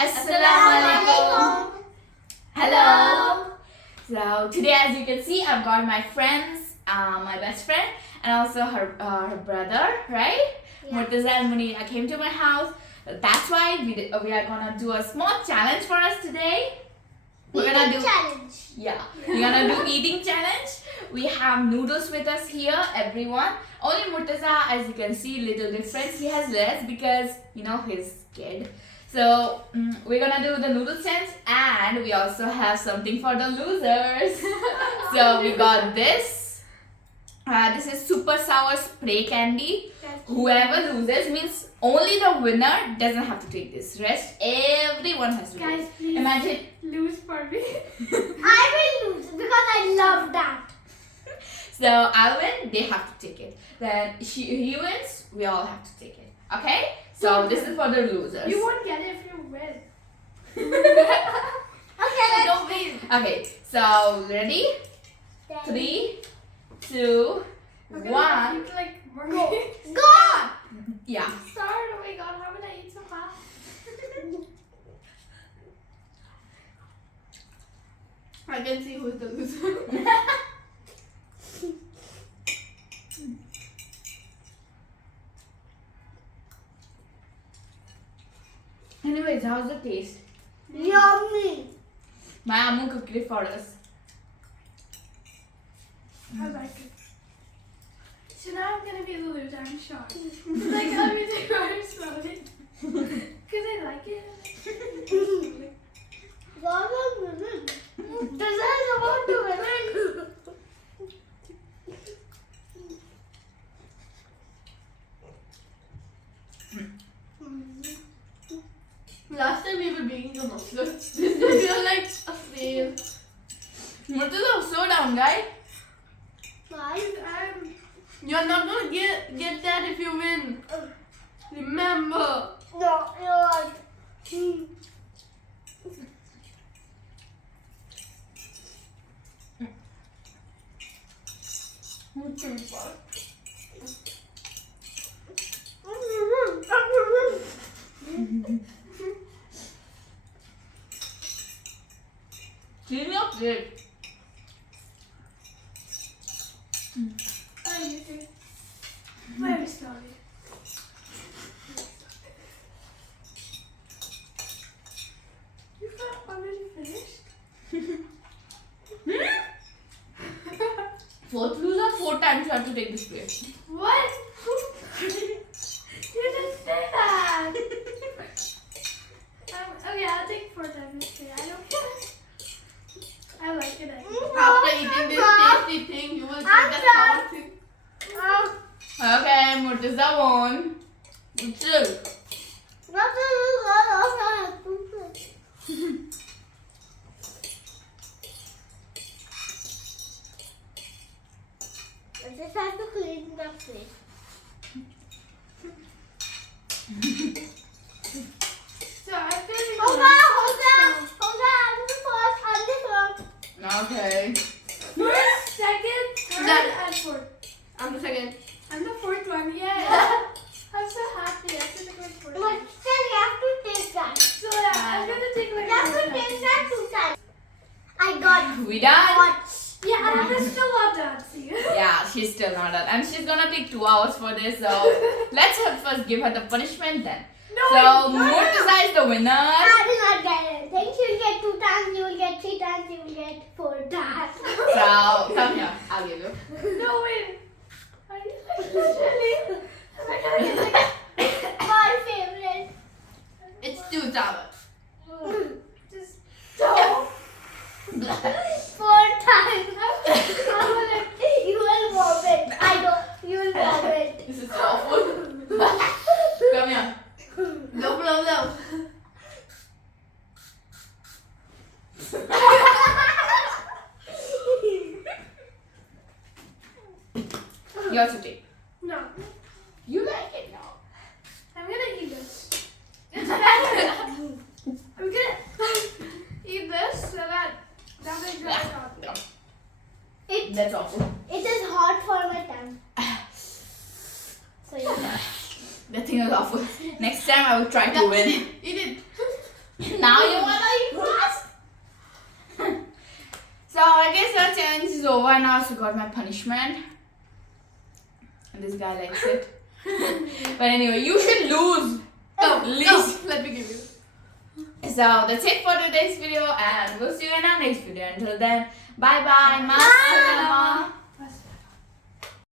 Assalamualaikum. Hello. So today, as you can see, I've got my friends, my best friend, and also her brother, right? Yeah. Murtaza and Munira came to my house. That's why we are gonna do a small challenge for us today. We're gonna do challenge. Yeah, we're gonna do eating challenge. We have noodles with us here, everyone. Only Murtaza, as you can see, little difference. He has less because he's scared. So we're gonna do the noodle challenge, and we also have something for the losers. So we got this. This is super sour spray candy. Whoever loses means only the winner doesn't have to take this. Rest everyone has to take. Guys, please imagine lose for me. I will lose because I love that. So I'll win, they have to take it. Then he wins, we all have to take it. Okay? So this is for the losers. You won't get it if you win. Okay, Don't win. Okay, so ready? 3, 2, 1. Go. Yeah. Start. Oh my god, how would I eat so fast? I can see who's the loser. Anyways, how's the taste? Yummy. My Ammu cooked it for us. I like it. So now I'm gonna be the loser, I'm shocked. Like, let me take water slowly. Because I like it. This is about to win. Last time we were being the monster. This time we are like a fail. Murtaza, slow down, guys. You're not gonna get that if you win. Remember. No, you're right. Clean your plate. I need to. Very slowly. You got already finished? Fourth loser, 4 times you have to take this plate. What? You didn't say that. Okay, I'll take 4 times. I don't care. I like it. After eating this tasty thing, you will take that sour thing. Okay, Murtaza won. Chill. I just have to clean the plate. So I feel like Hold on. I'm the first. Okay. first, second, third, and fourth. I'm the second. I'm the 4th one. Yeah. I'm so happy. I took my 4th. But still, you have to take that. So yeah, I'm gonna take like. You have to take that 2 times. I got We done? Yeah, and I'm still not done. See. Yeah, she's still not done. And she's gonna take 2 hours for this. So let's first give her the punishment then. No. Murtaza is the winner. I did not get it. Then she will get 2 times, you will get 3 times, you will get 4 times. So come here, I'll give you. No way. Are you like literally? Am I gonna get like My favorite. It's too sour. Just don't. 4 times. You will vomit. You will vomit. This is awful. Come here. No. You also take. No. You like it now. I'm gonna eat this. I'm gonna eat this so that I dry it out. That's awful. It is hot for my tongue. So yeah. That thing is awful. Next time I will try to win. Eat it. is over now, so got my punishment. And this guy likes it. But anyway, you should lose. At least. Let me give you. So that's it for today's video, and we'll see you in our next video. Until then, bye bye.